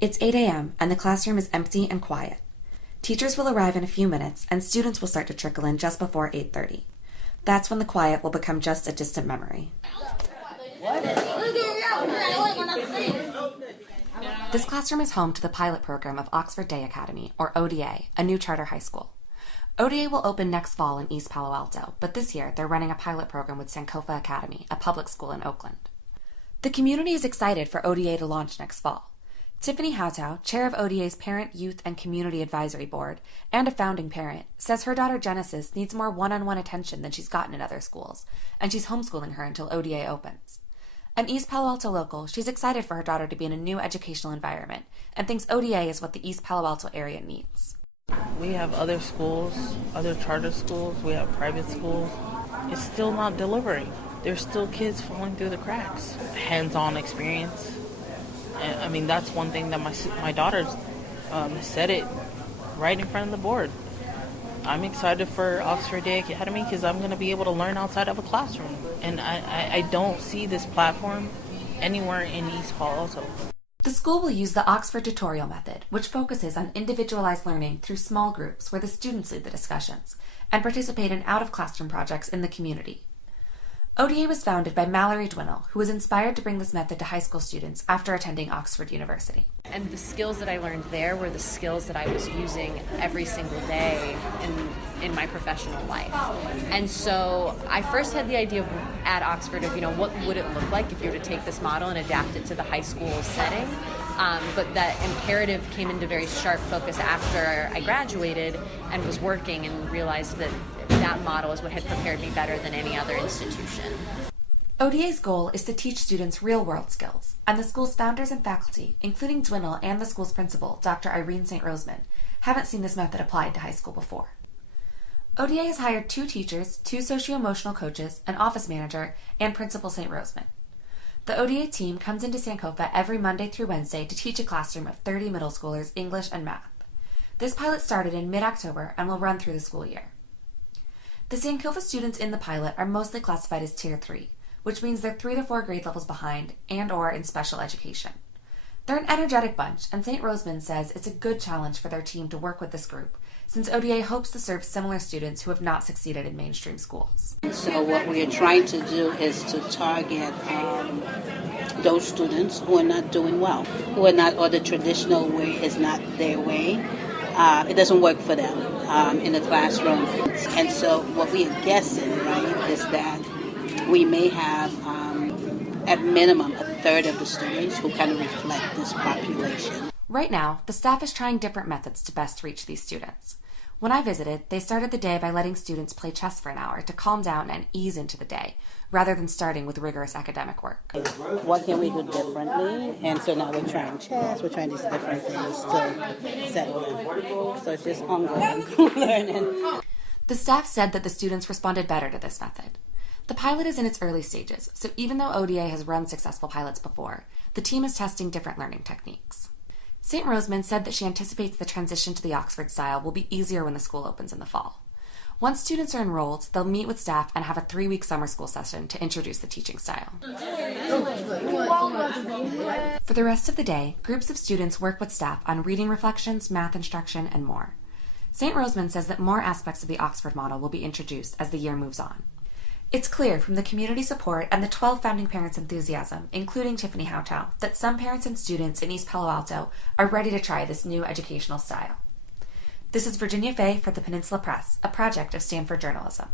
It's 8 a.m. and the classroom is empty and quiet. Teachers will arrive in a few minutes and students will start to trickle in just before 8:30. That's when the quiet will become just a distant memory. This classroom is home to the pilot program of Oxford Day Academy, or ODA, a new charter high school. ODA will open next fall in East Palo Alto, but this year they're running a pilot program with Sankofa Academy, a public school in Oakland. The community is excited for ODA to launch next fall. Tiffany Howtow, chair of ODA's Parent, Youth, and Community Advisory Board, and a founding parent, says her daughter Genesis needs more one-on-one attention than she's gotten in other schools, and she's homeschooling her until ODA opens. An East Palo Alto local, she's excited for her daughter to be in a new educational environment and thinks ODA is what the East Palo Alto area needs. We have other schools, other charter schools, we have private schools. It's still not delivering. There's still kids falling through the cracks. Hands-on experience. I mean, that's one thing that my daughter said it right in front of the board. I'm excited for Oxford Day Academy because I'm going to be able to learn outside of a classroom. And I don't see this platform anywhere in East Palo Alto. The school will use the Oxford tutorial method, which focuses on individualized learning through small groups where the students lead the discussions and participate in out-of-classroom projects in the community. ODA was founded by Mallory Dwinnell, who was inspired to bring this method to high school students after attending Oxford University. And the skills that I learned there were the skills that I was using every single day in my professional life. And so I first had the idea at Oxford of, what would it look like if you were to take this model and adapt it to the high school setting. But that imperative came into very sharp focus after I graduated and was working and realized that model is what had prepared me better than any other institution. ODA's goal is to teach students real-world skills, and the school's founders and faculty, including Dwinnell and the school's principal, Dr. Irene St. Roseman, haven't seen this method applied to high school before. ODA has hired 2 teachers, 2 socio-emotional coaches, an office manager, and Principal St. Roseman. The ODA team comes into Sankofa every Monday through Wednesday to teach a classroom of 30 middle schoolers English and math. This pilot started in mid-October and will run through the school year. The Sankofa students in the pilot are mostly classified as Tier 3, which means they're 3 to 4 grade levels behind and/or in special education. They're an energetic bunch, and St. Roseman says it's a good challenge for their team to work with this group, since ODA hopes to serve similar students who have not succeeded in mainstream schools. So what we are trying to do is to target those students who are not doing well, who are not, or the traditional way is not their way. It doesn't work for them in the classroom. And so what we are guessing, right, is that we may have, at minimum, a third of the students who kind of reflect this population. Right now, the staff is trying different methods to best reach these students. When I visited, they started the day by letting students play chess for an hour to calm down and ease into the day, rather than starting with rigorous academic work. What can we do differently? And so now we're trying chess, we're trying these different things to settle in. So it's just ongoing learning. The staff said that the students responded better to this method. The pilot is in its early stages, so even though ODA has run successful pilots before, the team is testing different learning techniques. St. Roseman said that she anticipates the transition to the Oxford style will be easier when the school opens in the fall. Once students are enrolled, they'll meet with staff and have a 3-week summer school session to introduce the teaching style. For the rest of the day, groups of students work with staff on reading reflections, math instruction, and more. St. Roseman says that more aspects of the Oxford model will be introduced as the year moves on. It's clear from the community support and the 12 founding parents' enthusiasm, including Tiffany Howtow, that some parents and students in East Palo Alto are ready to try this new educational style. This is Virginia Fay for the Peninsula Press, a project of Stanford Journalism.